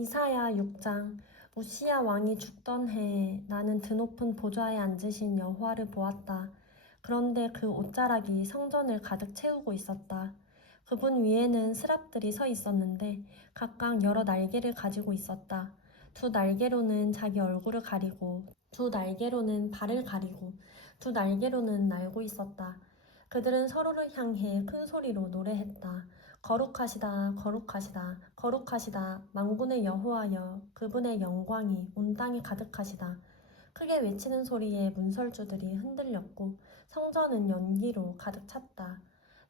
이사야 6장. 우시야 왕이 죽던 해에 나는 드높은 보좌에 앉으신 여호와를 보았다. 그런데 그 옷자락이 성전을 가득 채우고 있었다. 그분 위에는 스랍들이 서 있었는데 각각 여러 날개를 가지고 있었다. 두 날개로는 자기 얼굴을 가리고 두 날개로는 발을 가리고 두 날개로는 날고 있었다. 그들은 서로를 향해 큰 소리로 노래했다. 거룩하시다, 거룩하시다, 거룩하시다, 만군의 여호와여, 그분의 영광이 온 땅에 가득하시다. 크게 외치는 소리에 문설주들이 흔들렸고 성전은 연기로 가득 찼다.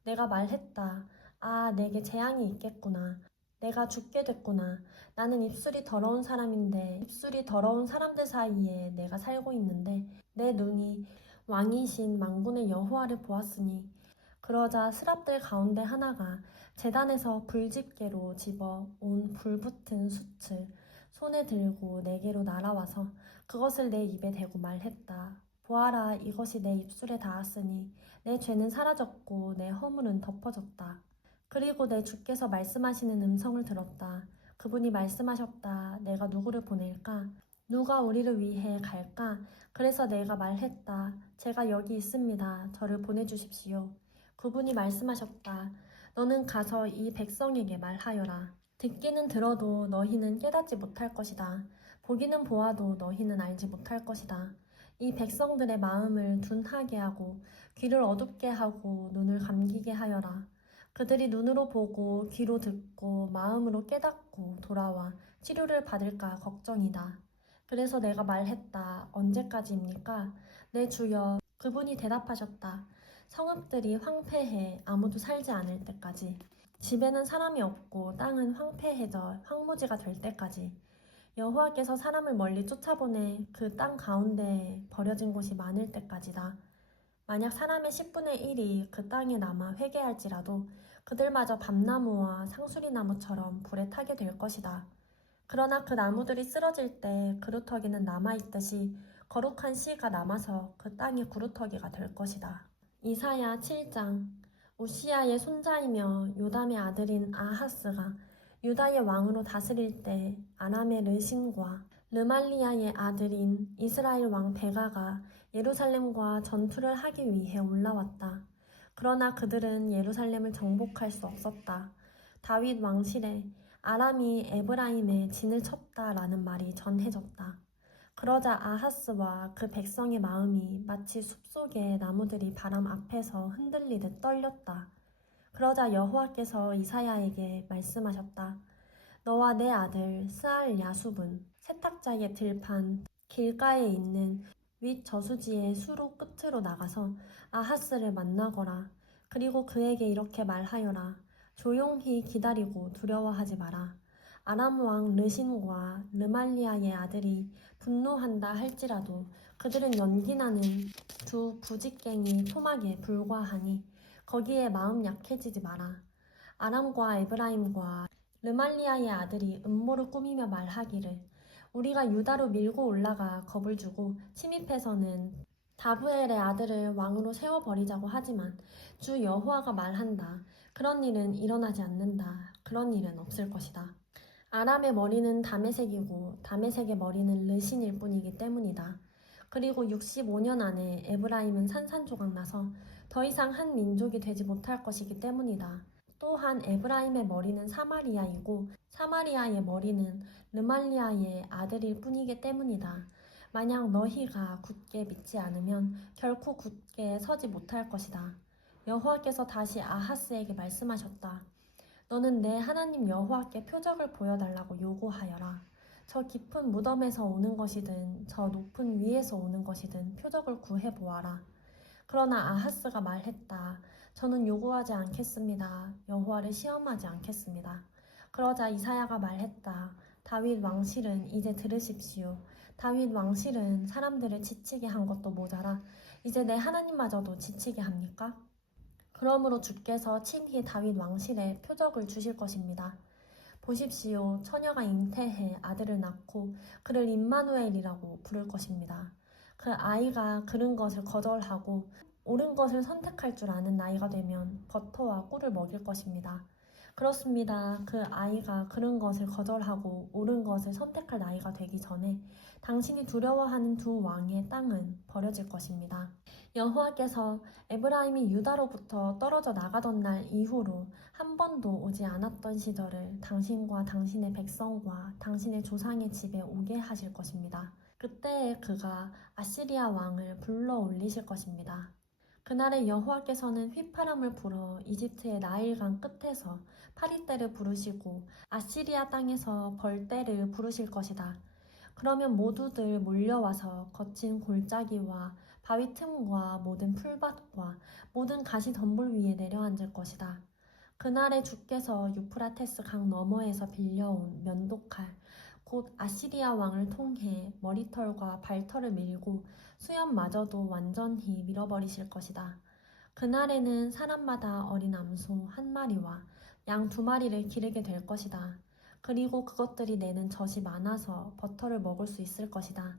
내가 말했다. 아, 내게 재앙이 있겠구나. 내가 죽게 됐구나. 나는 입술이 더러운 사람인데 입술이 더러운 사람들 사이에 내가 살고 있는데 내 눈이 왕이신 만군의 여호와를 보았으니. 그러자 스랍들 가운데 하나가 제단에서 불집게로 집어 온 불붙은 숯을 손에 들고 내게로 날아와서 그것을 내 입에 대고 말했다. 보아라, 이것이 내 입술에 닿았으니 내 죄는 사라졌고 내 허물은 덮어졌다. 그리고 내 주께서 말씀하시는 음성을 들었다. 그분이 말씀하셨다. 내가 누구를 보낼까? 누가 우리를 위해 갈까? 그래서 내가 말했다. 제가 여기 있습니다. 저를 보내주십시오. 그분이 말씀하셨다. 너는 가서 이 백성에게 말하여라. 듣기는 들어도 너희는 깨닫지 못할 것이다. 보기는 보아도 너희는 알지 못할 것이다. 이 백성들의 마음을 둔하게 하고 귀를 어둡게 하고 눈을 감기게 하여라. 그들이 눈으로 보고 귀로 듣고 마음으로 깨닫고 돌아와 치료를 받을까 걱정이다. 그래서 내가 말했다. 언제까지입니까? 내 주여. 그분이 대답하셨다. 성읍들이 황폐해 아무도 살지 않을 때까지. 집에는 사람이 없고 땅은 황폐해져 황무지가 될 때까지. 여호와께서 사람을 멀리 쫓아보내 그 땅 가운데에 버려진 곳이 많을 때까지다. 만약 사람의 10분의 1이 그 땅에 남아 회개할지라도 그들마저 밤나무와 상수리나무처럼 불에 타게 될 것이다. 그러나 그 나무들이 쓰러질 때 그루터기는 남아있듯이 거룩한 씨가 남아서 그 땅의 그루터기가 될 것이다. 이사야 7장. 우시야의 손자이며 요담의 아들인 아하스가 유다의 왕으로 다스릴 때 아람의 르신과 르말리아의 아들인 이스라엘 왕 베가가 예루살렘과 전투를 하기 위해 올라왔다. 그러나 그들은 예루살렘을 정복할 수 없었다. 다윗 왕실에 아람이 에브라임에 진을 쳤다라는 말이 전해졌다. 그러자 아하스와 그 백성의 마음이 마치 숲속의 나무들이 바람 앞에서 흔들리듯 떨렸다. 그러자 여호와께서 이사야에게 말씀하셨다. 너와 내 아들 스알 야숲은 세탁자의 들판 길가에 있는 윗 저수지의 수로 끝으로 나가서 아하스를 만나거라. 그리고 그에게 이렇게 말하여라. 조용히 기다리고 두려워하지 마라. 아람 왕 르신과 르말리아의 아들이 분노한다 할지라도 그들은 연기나는 두 부직갱이 토막에 불과하니 거기에 마음 약해지지 마라. 아람과 에브라임과 르말리아의 아들이 음모를 꾸미며 말하기를 우리가 유다로 밀고 올라가 겁을 주고 침입해서는 다브엘의 아들을 왕으로 세워버리자고 하지만 주 여호와가 말한다. 그런 일은 일어나지 않는다. 그런 일은 없을 것이다. 아람의 머리는 다메섹이고 다메섹의 머리는 르신일 뿐이기 때문이다. 그리고 65년 안에 에브라임은 산산조각 나서 더 이상 한 민족이 되지 못할 것이기 때문이다. 또한 에브라임의 머리는 사마리아이고 사마리아의 머리는 르말리아의 아들일 뿐이기 때문이다. 만약 너희가 굳게 믿지 않으면 결코 굳게 서지 못할 것이다. 여호와께서 다시 아하스에게 말씀하셨다. 너는 내 하나님 여호와께 표적을 보여달라고 요구하여라. 저 깊은 무덤에서 오는 것이든 저 높은 위에서 오는 것이든 표적을 구해보아라. 그러나 아하스가 말했다. 저는 요구하지 않겠습니다. 여호와를 시험하지 않겠습니다. 그러자 이사야가 말했다. 다윗 왕실은 이제 들으십시오. 다윗 왕실은 사람들을 지치게 한 것도 모자라 이제 내 하나님마저도 지치게 합니까? 그러므로 주께서 친히 다윗 왕실에 표적을 주실 것입니다. 보십시오. 처녀가 잉태해 아들을 낳고 그를 임마누엘이라고 부를 것입니다. 그 아이가 그른 것을 거절하고 옳은 것을 선택할 줄 아는 나이가 되면 버터와 꿀을 먹일 것입니다. 그렇습니다. 그 아이가 그른 것을 거절하고 옳은 것을 선택할 나이가 되기 전에 당신이 두려워하는 두 왕의 땅은 버려질 것입니다. 여호와께서 에브라임이 유다로부터 떨어져 나가던 날 이후로 한 번도 오지 않았던 시절을 당신과 당신의 백성과 당신의 조상의 집에 오게 하실 것입니다. 그때에 그가 아시리아 왕을 불러 올리실 것입니다. 그날에 여호와께서는 휘파람을 불어 이집트의 나일강 끝에서 파리떼를 부르시고 아시리아 땅에서 벌떼를 부르실 것이다. 그러면 모두들 몰려와서 거친 골짜기와 바위 틈과 모든 풀밭과 모든 가시 덤불 위에 내려앉을 것이다. 그날에 주께서 유프라테스 강 너머에서 빌려온 면도칼 곧 아시리아 왕을 통해 머리털과 발털을 밀고 수염마저도 완전히 밀어버리실 것이다. 그날에는 사람마다 어린 암소 한 마리와 양 두 마리를 기르게 될 것이다. 그리고 그것들이 내는 젖이 많아서 버터를 먹을 수 있을 것이다.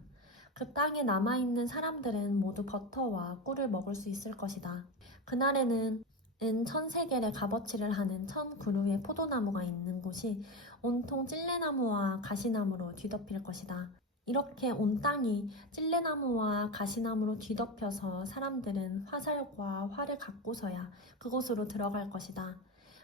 그 땅에 남아있는 사람들은 모두 버터와 꿀을 먹을 수 있을 것이다. 그날에는 은 1000세겔의 값어치를 하는 1000그루의 포도나무가 있는 곳이 온통 찔레나무와 가시나무로 뒤덮일 것이다. 이렇게 온 땅이 찔레나무와 가시나무로 뒤덮여서 사람들은 화살과 활을 갖고서야 그곳으로 들어갈 것이다.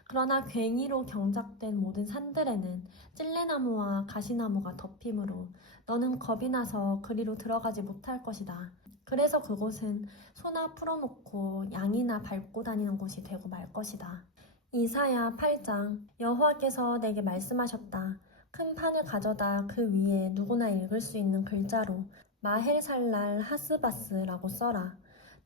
그러나 괭이로 경작된 모든 산들에는 찔레나무와 가시나무가 덮이므로 너는 겁이 나서 그리로 들어가지 못할 것이다. 그래서 그곳은 소나 풀어놓고 양이나 밟고 다니는 곳이 되고 말 것이다. 이사야 8장 여호와께서 내게 말씀하셨다. 큰 판을 가져다 그 위에 누구나 읽을 수 있는 글자로 마헬살랄 하스바스라고 써라.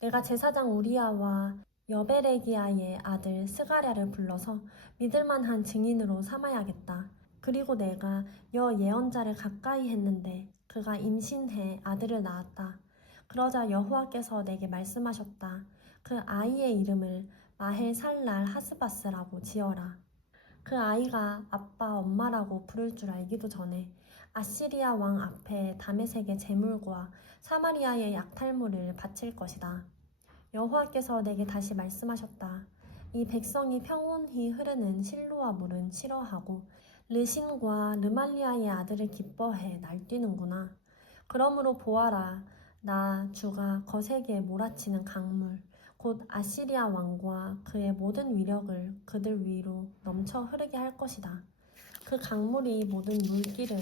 내가 제사장 우리야와 여베레기야의 아들 스가랴를 불러서 믿을만한 증인으로 삼아야겠다. 그리고 내가 예언자를 가까이 했는데 그가 임신해 아들을 낳았다. 그러자 여호와께서 내게 말씀하셨다. 그 아이의 이름을 마헬살랄 하스바스라고 지어라. 그 아이가 아빠 엄마라고 부를 줄 알기도 전에 아시리아 왕 앞에 다메섹의 제물과 사마리아의 약탈물을 바칠 것이다. 여호와께서 내게 다시 말씀하셨다. 이 백성이 평온히 흐르는 실로아 물은 싫어하고 르신과 르말리아의 아들을 기뻐해 날뛰는구나. 그러므로 보아라. 나 주가 거세게 몰아치는 강물 곧 아시리아 왕과 그의 모든 위력을 그들 위로 넘쳐 흐르게 할 것이다. 그 강물이 모든 물길을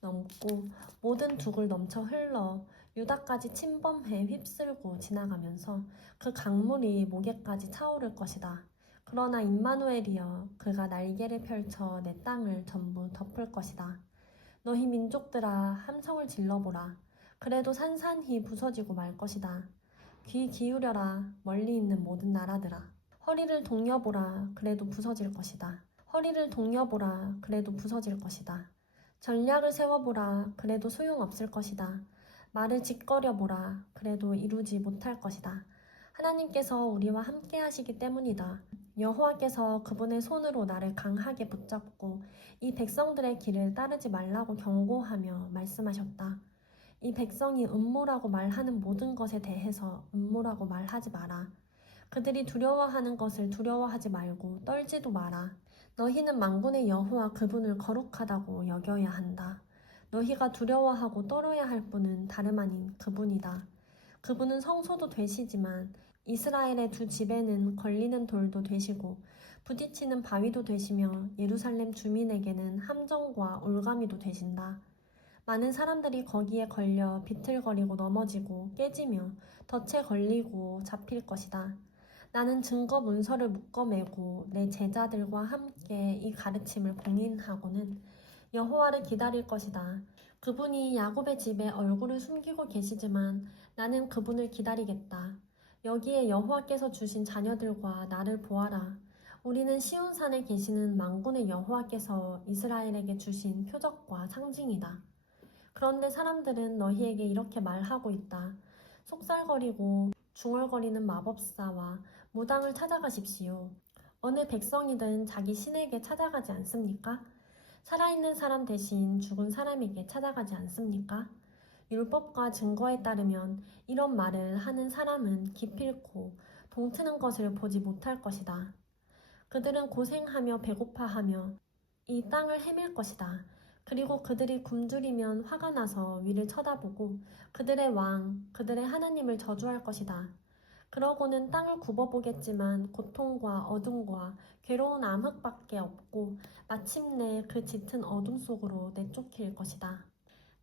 넘고 모든 둑을 넘쳐 흘러 유다까지 침범해 휩쓸고 지나가면서 그 강물이 목에까지 차오를 것이다. 그러나 임마누엘이여 그가 날개를 펼쳐 내 땅을 전부 덮을 것이다. 너희 민족들아 함성을 질러보라. 그래도 산산이 부서지고 말 것이다. 귀 기울여라 멀리 있는 모든 나라들아. 허리를 동여보라 그래도 부서질 것이다. 허리를 동여보라 그래도 부서질 것이다. 전략을 세워보라 그래도 소용없을 것이다. 말을 짓거려보라 그래도 이루지 못할 것이다. 하나님께서 우리와 함께 하시기 때문이다. 여호와께서 그분의 손으로 나를 강하게 붙잡고 이 백성들의 길을 따르지 말라고 경고하며 말씀하셨다. 이 백성이 음모라고 말하는 모든 것에 대해서 음모라고 말하지 마라. 그들이 두려워하는 것을 두려워하지 말고 떨지도 마라. 너희는 만군의 여호와 그분을 거룩하다고 여겨야 한다. 너희가 두려워하고 떨어야 할 분은 다름 아닌 그분이다. 그분은 성소도 되시지만 이스라엘의 두 집에는 걸리는 돌도 되시고 부딪히는 바위도 되시며 예루살렘 주민에게는 함정과 올가미도 되신다. 많은 사람들이 거기에 걸려 비틀거리고 넘어지고 깨지며 덫에 걸리고 잡힐 것이다. 나는 증거 문서를 묶어매고 내 제자들과 함께 이 가르침을 봉인하고는 여호와를 기다릴 것이다. 그분이 야곱의 집에 얼굴을 숨기고 계시지만 나는 그분을 기다리겠다. 여기에 여호와께서 주신 자녀들과 나를 보아라. 우리는 시온산에 계시는 만군의 여호와께서 이스라엘에게 주신 표적과 상징이다. 그런데 사람들은 너희에게 이렇게 말하고 있다. 속살거리고 중얼거리는 마법사와 무당을 찾아가십시오. 어느 백성이든 자기 신에게 찾아가지 않습니까? 살아있는 사람 대신 죽은 사람에게 찾아가지 않습니까? 율법과 증거에 따르면 이런 말을 하는 사람은 기필코 동트는 것을 보지 못할 것이다. 그들은 고생하며 배고파하며 이 땅을 헤맬 것이다. 그리고 그들이 굶주리면 화가 나서 위를 쳐다보고 그들의 왕, 그들의 하나님을 저주할 것이다. 그러고는 땅을 굽어보겠지만 고통과 어둠과 괴로운 암흑밖에 없고 마침내 그 짙은 어둠 속으로 내쫓길 것이다.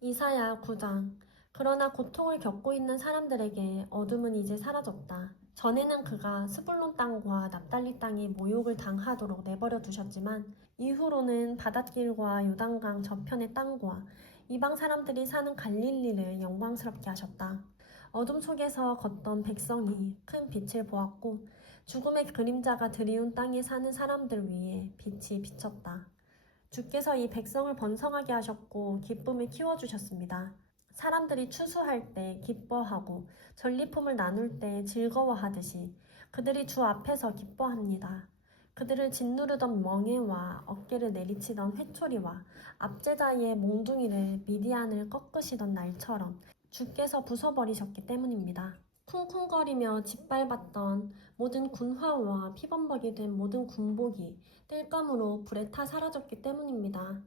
이사야 9장. 그러나 고통을 겪고 있는 사람들에게 어둠은 이제 사라졌다. 전에는 그가 스불론 땅과 납달리 땅이 모욕을 당하도록 내버려 두셨지만 이후로는 바닷길과 요단강 저편의 땅과 이방 사람들이 사는 갈릴리를 영광스럽게 하셨다. 어둠 속에서 걷던 백성이 큰 빛을 보았고 죽음의 그림자가 드리운 땅에 사는 사람들 위에 빛이 비쳤다. 주께서 이 백성을 번성하게 하셨고 기쁨을 키워주셨습니다. 사람들이 추수할 때 기뻐하고 전리품을 나눌 때 즐거워하듯이 그들이 주 앞에서 기뻐합니다. 그들을 짓누르던 멍에와 어깨를 내리치던 회초리와 압제자의 몽둥이를 미디안을 꺾으시던 날처럼 주께서 부숴버리셨기 때문입니다. 쿵쿵거리며 짓밟았던 모든 군화와 피범벅이 된 모든 군복이 땔감으로 불에 타 사라졌기 때문입니다.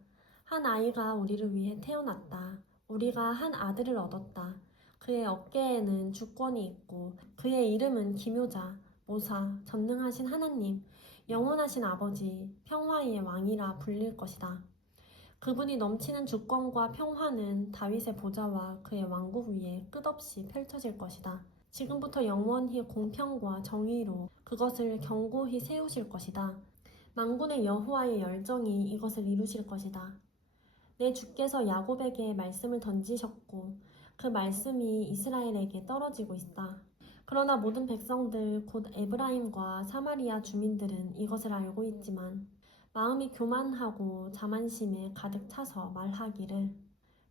한 아이가 우리를 위해 태어났다. 우리가 한 아들을 얻었다. 그의 어깨에는 주권이 있고 그의 이름은 기묘자, 모사, 전능하신 하나님, 영원하신 아버지, 평화의 왕이라 불릴 것이다. 그분이 넘치는 주권과 평화는 다윗의 보좌와 그의 왕국 위에 끝없이 펼쳐질 것이다. 지금부터 영원히 공평과 정의로 그것을 견고히 세우실 것이다. 만군의 여호와의 열정이 이것을 이루실 것이다. 내 주께서 야곱에게 말씀을 던지셨고 그 말씀이 이스라엘에게 떨어지고 있다. 그러나 모든 백성들 곧 에브라임과 사마리아 주민들은 이것을 알고 있지만 마음이 교만하고 자만심에 가득 차서 말하기를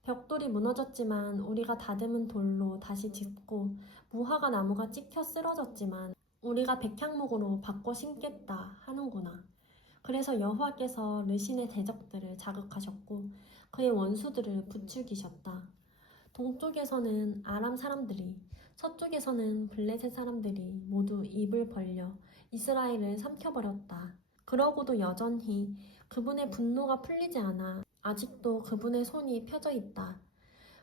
벽돌이 무너졌지만 우리가 다듬은 돌로 다시 짓고 무화과 나무가 찍혀 쓰러졌지만 우리가 백향목으로 바꿔 심겠다 하는구나. 그래서 여호와께서 르신의 대적들을 자극하셨고 그의 원수들을 부추기셨다. 동쪽에서는 아람 사람들이 서쪽에서는 블레셋 사람들이 모두 입을 벌려 이스라엘을 삼켜버렸다. 그러고도 여전히 그분의 분노가 풀리지 않아 아직도 그분의 손이 펴져 있다.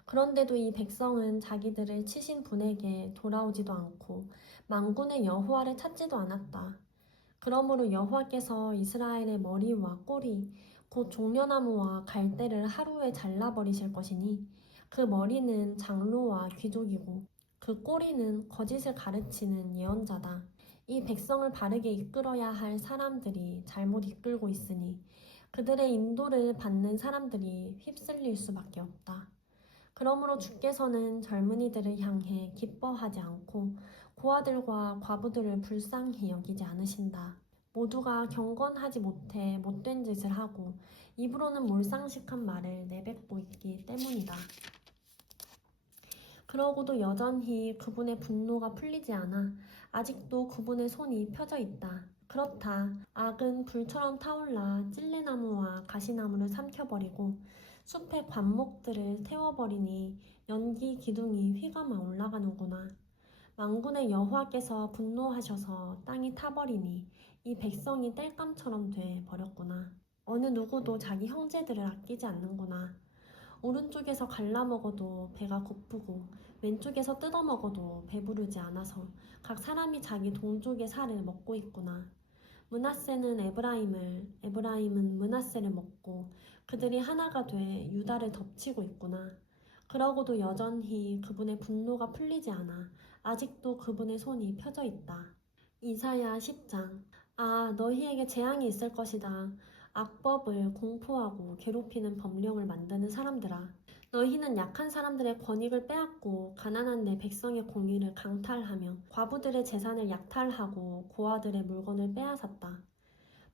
그런데도 이 백성은 자기들을 치신 분에게 돌아오지도 않고 만군의 여호와를 찾지도 않았다. 그러므로 여호와께서 이스라엘의 머리와 꼬리, 곧 종려나무와 갈대를 하루에 잘라버리실 것이니 그 머리는 장로와 귀족이고 그 꼬리는 거짓을 가르치는 예언자다. 이 백성을 바르게 이끌어야 할 사람들이 잘못 이끌고 있으니 그들의 인도를 받는 사람들이 휩쓸릴 수밖에 없다. 그러므로 주께서는 젊은이들을 향해 기뻐하지 않고 고아들과 과부들을 불쌍히 여기지 않으신다. 모두가 경건하지 못해 못된 짓을 하고 입으로는 몰상식한 말을 내뱉고 있기 때문이다. 그러고도 여전히 그분의 분노가 풀리지 않아 아직도 그분의 손이 펴져 있다. 그렇다. 악은 불처럼 타올라 찔레나무와 가시나무를 삼켜버리고 숲의 관목들을 태워버리니 연기 기둥이 휘감아 올라가는구나. 만군의 여호와께서 분노하셔서 땅이 타버리니 이 백성이 땔감처럼 돼 버렸구나. 어느 누구도 자기 형제들을 아끼지 않는구나. 오른쪽에서 갈라먹어도 배가 고프고 왼쪽에서 뜯어먹어도 배부르지 않아서 각 사람이 자기 동족의 살을 먹고 있구나. 므낫세는 에브라임을, 에브라임은 므낫세를 먹고 그들이 하나가 돼 유다를 덮치고 있구나. 그러고도 여전히 그분의 분노가 풀리지 않아 아직도 그분의 손이 펴져 있다. 이사야 10장. 아, 너희에게 재앙이 있을 것이다. 악법을 공포하고 괴롭히는 법령을 만드는 사람들아. 너희는 약한 사람들의 권익을 빼앗고 가난한 내 백성의 공의를 강탈하며 과부들의 재산을 약탈하고 고아들의 물건을 빼앗았다.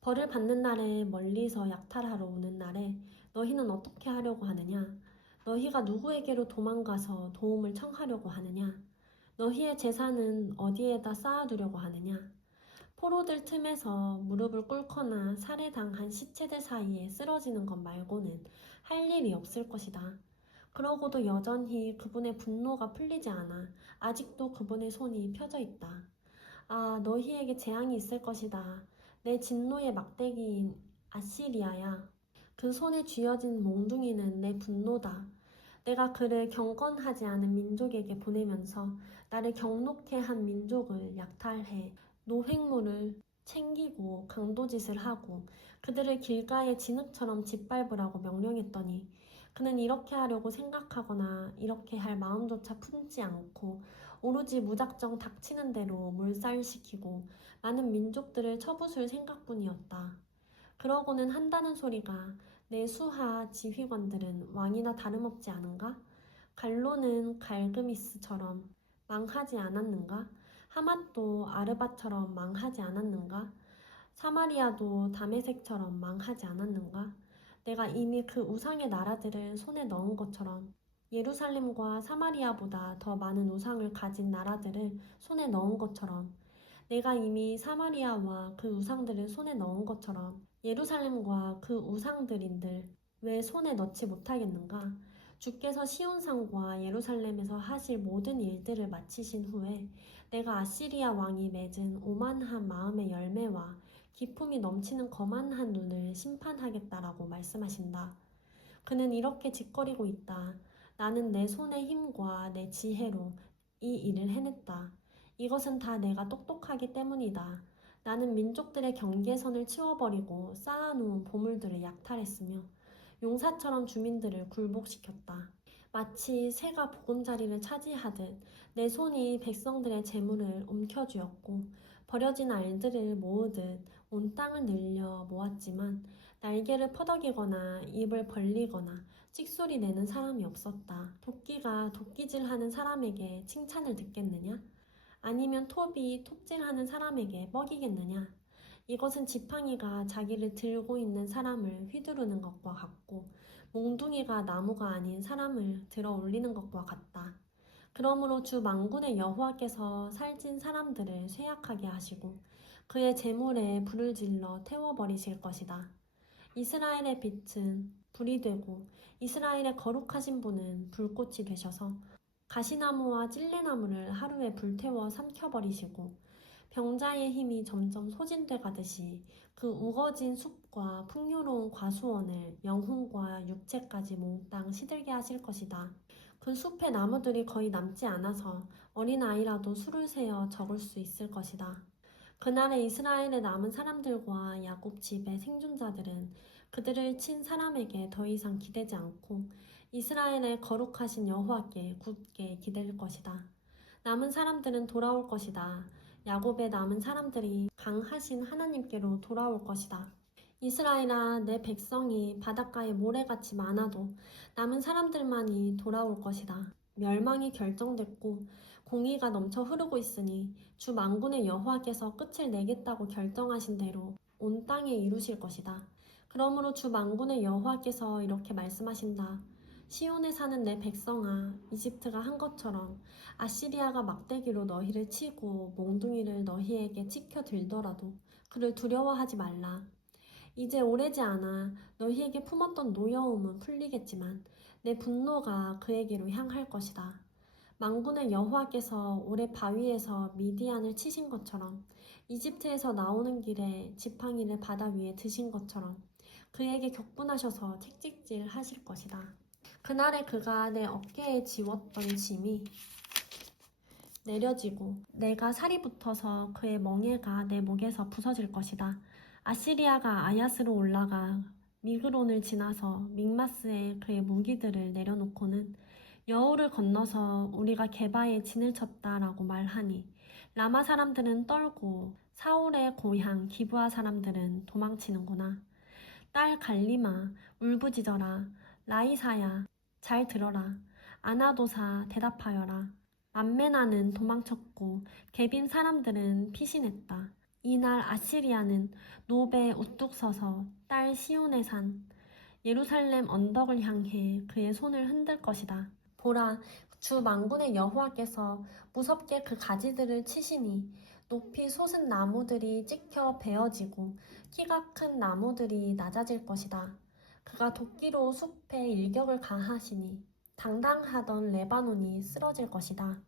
벌을 받는 날에 멀리서 약탈하러 오는 날에 너희는 어떻게 하려고 하느냐? 너희가 누구에게로 도망가서 도움을 청하려고 하느냐? 너희의 재산은 어디에다 쌓아두려고 하느냐? 포로들 틈에서 무릎을 꿇거나 살해당한 시체들 사이에 쓰러지는 것 말고는 할 일이 없을 것이다. 그러고도 여전히 그분의 분노가 풀리지 않아 아직도 그분의 손이 펴져 있다. 아, 너희에게 재앙이 있을 것이다. 내 진노의 막대기인 아시리아야. 그 손에 쥐어진 몽둥이는 내 분노다. 내가 그를 경건하지 않은 민족에게 보내면서 나를 경록해 한 민족을 약탈해 노획물을 챙기고 강도짓을 하고 그들을 길가의 진흙처럼 짓밟으라고 명령했더니 그는 이렇게 하려고 생각하거나 이렇게 할 마음조차 품지 않고 오로지 무작정 닥치는 대로 몰살시키고 많은 민족들을 쳐부술 생각뿐이었다. 그러고는 한다는 소리가 내 수하 지휘관들은 왕이나 다름없지 않은가? 갈로는 갈그미스처럼 망하지 않았는가? 하맛도 아르바처럼 망하지 않았는가? 사마리아도 다메섹처럼 망하지 않았는가? 내가 이미 그 우상의 나라들을 손에 넣은 것처럼 예루살렘과 사마리아보다 더 많은 우상을 가진 나라들을 손에 넣은 것처럼 내가 이미 사마리아와 그 우상들을 손에 넣은 것처럼 예루살렘과 그 우상들인들 왜 손에 넣지 못하겠는가? 주께서 시온산과 예루살렘에서 하실 모든 일들을 마치신 후에 내가 아시리아 왕이 맺은 오만한 마음의 열매와 기품이 넘치는 거만한 눈을 심판하겠다라고 말씀하신다. 그는 이렇게 짓거리고 있다. 나는 내 손의 힘과 내 지혜로 이 일을 해냈다. 이것은 다 내가 똑똑하기 때문이다. 나는 민족들의 경계선을 치워버리고 쌓아놓은 보물들을 약탈했으며 용사처럼 주민들을 굴복시켰다. 마치 새가 보금자리를 차지하듯 내 손이 백성들의 재물을 움켜쥐었고 버려진 알들을 모으듯 온 땅을 늘려 모았지만 날개를 퍼덕이거나 입을 벌리거나 찍소리 내는 사람이 없었다. 도끼가 도끼질하는 사람에게 칭찬을 듣겠느냐? 아니면 톱이 톱질하는 사람에게 먹이겠느냐? 이것은 지팡이가 자기를 들고 있는 사람을 휘두르는 것과 같고 몽둥이가 나무가 아닌 사람을 들어 올리는 것과 같다. 그러므로 주 만군의 여호와께서 살찐 사람들을 쇠약하게 하시고 그의 재물에 불을 질러 태워버리실 것이다. 이스라엘의 빛은 불이 되고 이스라엘의 거룩하신 분은 불꽃이 되셔서 가시나무와 찔레나무를 하루에 불태워 삼켜버리시고 병자의 힘이 점점 소진돼 가듯이 그 우거진 숲과 풍요로운 과수원을 영혼과 육체까지 몽땅 시들게 하실 것이다. 그 숲의 나무들이 거의 남지 않아서 어린아이라도 수를 세어 적을 수 있을 것이다. 그날에 이스라엘에 남은 사람들과 야곱 집의 생존자들은 그들을 친 사람에게 더 이상 기대지 않고 이스라엘의 거룩하신 여호와께 굳게 기댈 것이다. 남은 사람들은 돌아올 것이다. 야곱의 남은 사람들이 강하신 하나님께로 돌아올 것이다. 이스라엘아, 내 백성이 바닷가에 모래같이 많아도 남은 사람들만이 돌아올 것이다. 멸망이 결정됐고 공의가 넘쳐 흐르고 있으니 주 만군의 여호와께서 끝을 내겠다고 결정하신 대로 온 땅에 이루실 것이다. 그러므로 주 만군의 여호와께서 이렇게 말씀하신다. 시온에 사는 내 백성아, 이집트가 한 것처럼 아시리아가 막대기로 너희를 치고 몽둥이를 너희에게 치켜 들더라도 그를 두려워하지 말라. 이제 오래지 않아 너희에게 품었던 노여움은 풀리겠지만 내 분노가 그에게로 향할 것이다. 만군의 여호와께서 올해 바위에서 미디안을 치신 것처럼 이집트에서 나오는 길에 지팡이를 바다 위에 드신 것처럼 그에게 격분하셔서 채찍질 하실 것이다. 그날에 그가 내 어깨에 지웠던 짐이 내려지고 내가 살이 붙어서 그의 멍에가 내 목에서 부서질 것이다. 아시리아가 아얏으로 올라가 미그론을 지나서 믹마스에 그의 무기들을 내려놓고는 여우를 건너서 우리가 게바에 진을 쳤다라고 말하니 라마 사람들은 떨고 사울의 고향 기브아 사람들은 도망치는구나. 딸 갈리마 울부짖어라. 라이사야 잘 들어라. 아나도사 대답하여라. 맘메나는 도망쳤고 게빈 사람들은 피신했다. 이날 아시리아는 노베 우뚝 서서 딸 시온의 산 예루살렘 언덕을 향해 그의 손을 흔들 것이다. 보라, 주 만군의 여호와께서 무섭게 그 가지들을 치시니 높이 솟은 나무들이 찍혀 베어지고 키가 큰 나무들이 낮아질 것이다. 그가 도끼로 숲에 일격을 가하시니 당당하던 레바논이 쓰러질 것이다.